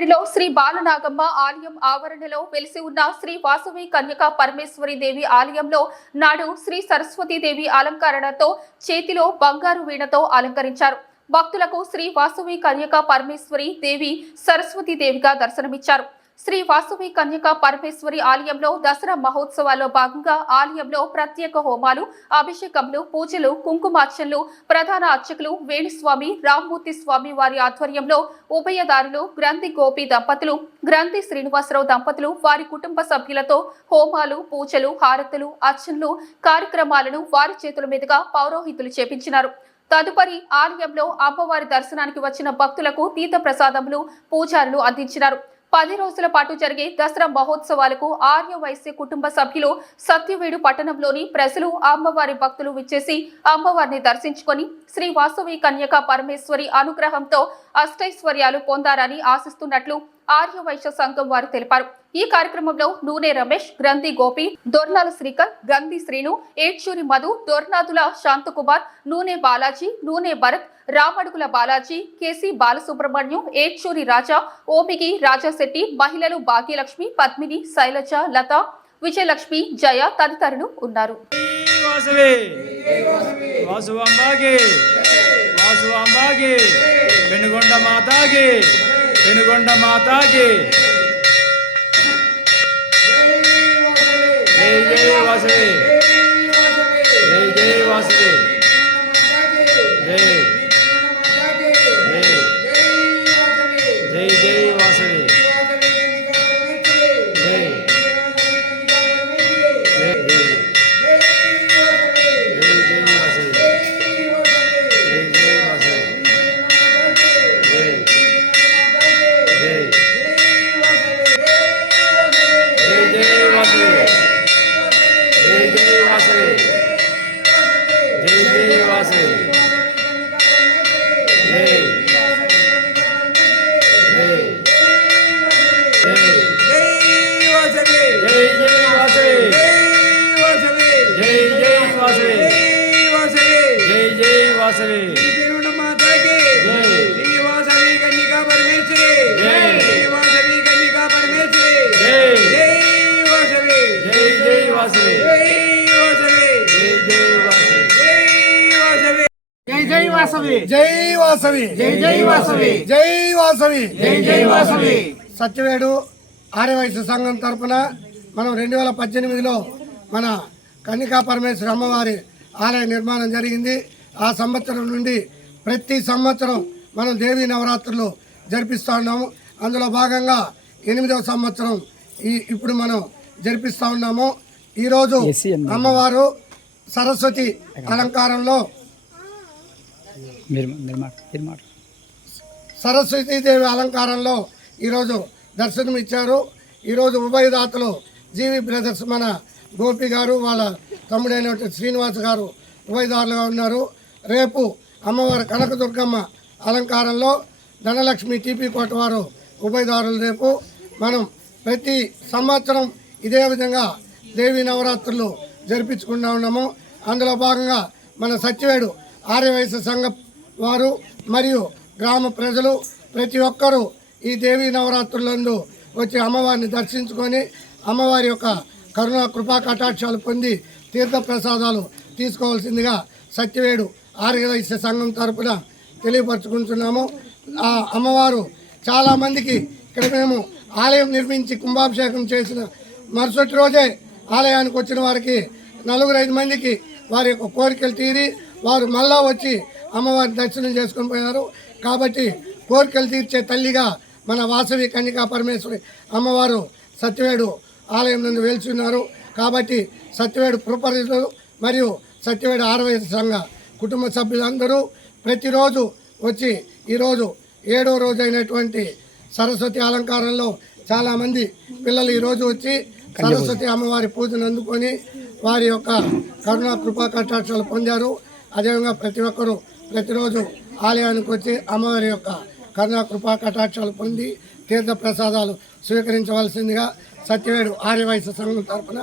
సత్యవేడిలో శ్రీ బాలనాగమ్మ ఆలయం ఆవరణలో వెలిసి ఉన్న శ్రీ వాసవి కన్యకా పరమేశ్వరి దేవి ఆలయంలో నాడు శ్రీ సరస్వతీదేవి అలంకరణతో చేతిలో బంగారు వీణతో అలంకరించారు. భక్తులకు శ్రీ వాసవి కన్యకా పరమేశ్వరి దేవి సరస్వతీదేవిగా దర్శనమిచ్చారు. శ్రీ వాసువి కన్యకా పరమేశ్వరి ఆలయంలో దసరా మహోత్సవాల్లో భాగంగా ఆలయంలో ప్రత్యేక హోమాలు అభిషేకములు పూజలు కుంకుమార్చనలు ప్రధాన అర్చకులు వేణుస్వామి రామ్మూర్తి స్వామి వారి ఆధ్వర్యంలో ఉభయదారులు గ్రంథి గోపి దంపతులు గ్రంథి శ్రీనివాసరావు దంపతులు వారి కుటుంబ సభ్యులతో హోమాలు పూజలు హారతులు అర్చనలు కార్యక్రమాలను వారి చేతుల మీదుగా పౌరోహితులు చేపించినారు. తదుపరి ఆలయంలో అమ్మవారి దర్శనానికి వచ్చిన భక్తులకు తీర్థ ప్రసాదములు పూజారులు అందించినారు. పది రోజుల పాటు జరిగే దసరా మహోత్సవాలకు ఆర్య వైశ్య కుటుంబ సభ్యులు సత్యవేడు పట్టణంలోని ప్రజలు అమ్మవారి భక్తులు విచ్చేసి అమ్మవారిని దర్శించుకొని శ్రీ వాసవి కన్యక పరమేశ్వరి అనుగ్రహంతో అష్టైశ్వర్యాలు పొందారని ఆశిస్తున్నట్లు ఆర్య వైశ్య సంఘం వారు తెలిపారు. ఈ కార్యక్రమంలో నూనె రమేష్ గ్రంథి గోపి దొర్నాల శ్రీకర్ గంధి శ్రీను ఏడ్చూరి మధు దొర్నాదుల శాంతకుమార్ నూనె బాలాజీ నూనె భరత్ రామడుగుల బాలాజీ కేసీ బాలసుబ్రహ్మణ్యం ఏడ్చూరి రాజా ఓమిగి రాజాశెట్టి మహిళలు భాగ్యలక్ష్మి పద్మిని శైలజ లత విజయలక్ష్మి జయ తదితరులు ఉన్నారు. మాతాకి పెనుగొండ మాతాకి. జై జై వాసవి. జై జై వాసవి. జై వాసవి. జై వాసవి. జై జై వాసవి. జై వాసవి. జై జై వాసవి. సత్యవేడు ఆర్యవైశ్య సంఘం తరపున మనం రెండు వేల పద్దెనిమిదిలో మన కన్నికా పరమేశ్వర అమ్మవారి ఆలయ నిర్మాణం జరిగింది. ఆ సంవత్సరం నుండి ప్రతి సంవత్సరం మనం దేవీ నవరాత్రులు జరిపిస్తూ ఉన్నాము. అందులో భాగంగా ఎనిమిదవ సంవత్సరం ఈ ఇప్పుడు మనం జరిపిస్తూ ఉన్నాము. ఈరోజు అమ్మవారు సరస్వతి అలంకారంలో మీరు మీరు మాట మీరు మాట సరస్వతీదేవి అలంకారంలో ఈరోజు దర్శనం ఇచ్చారు. ఈరోజు ఉభయదాతలు జీవి బ్రదర్స్ మన గోపి గారు వాళ్ళ తమ్ముడైనటువంటి శ్రీనివాస్ గారు ఉభయదారులుగా ఉన్నారు. రేపు అమ్మవారి కనకదుర్గమ్మ అలంకారంలో ధనలక్ష్మి టీపీ కోట వారు ఉభయదారులు రేపు. మనం ప్రతి సంవత్సరం ఇదే విధంగా దేవి నవరాత్రులు జరిపించుకుంటూ ఉన్నాము. అందులో భాగంగా మన సత్యవేడు ఆర్యవైశ్య సంఘ వారు మరియు గ్రామ ప్రజలు ప్రతి ఒక్కరూ ఈ దేవీ నవరాత్రులందు వచ్చి అమ్మవారిని దర్శించుకొని అమ్మవారి యొక్క కరుణ కృపా కటాక్షాలు పొంది తీర్థ ప్రసాదాలు తీసుకోవాల్సిందిగా సత్యవేడు ఆర్యవైశ్య సంఘం తరపున తెలియపరచుకుంటున్నాము. ఆ అమ్మవారు చాలామందికి ఇక్కడ మేము ఆలయం నిర్మించి కుంభాభిషేకం చేసిన మరుసటి రోజే ఆలయానికి వచ్చిన వారికి నలుగురు ఐదు మందికి వారి యొక్క కోరికలు తీరి వారు మళ్ళా వచ్చి అమ్మవారి దర్శనం చేసుకొని పోయినారు కాబట్టి కోరికలు తీర్చే తల్లిగా మన వాసవి కన్యకా పరమేశ్వరి అమ్మవారు సత్యవేడు ఆలయం నుండి వెలుచున్నారు కాబట్టి సత్యవేడు పురపరిధులు మరియు సత్యవేడు ఆరవై సంఘ కుటుంబ సభ్యులందరూ ప్రతిరోజు వచ్చి ఈరోజు ఏడో రోజు అయినటువంటి సరస్వతి అలంకారంలో చాలామంది పిల్లలు ఈరోజు వచ్చి సరస్వతి అమ్మవారి పూజను అందుకొని వారి యొక్క కరుణా కృపా కటాక్షాలు పొందారు. అదేవిధంగా ప్రతి ఒక్కరూ ప్రతిరోజు ఆలయానికి వచ్చి అమ్మవారి యొక్క కరుణా కృపా కటాక్షాలు పొంది తీర్థ ప్రసాదాలు స్వీకరించవలసిందిగా సత్యవేడు ఆర్యవైశ్య సంఘం తరపున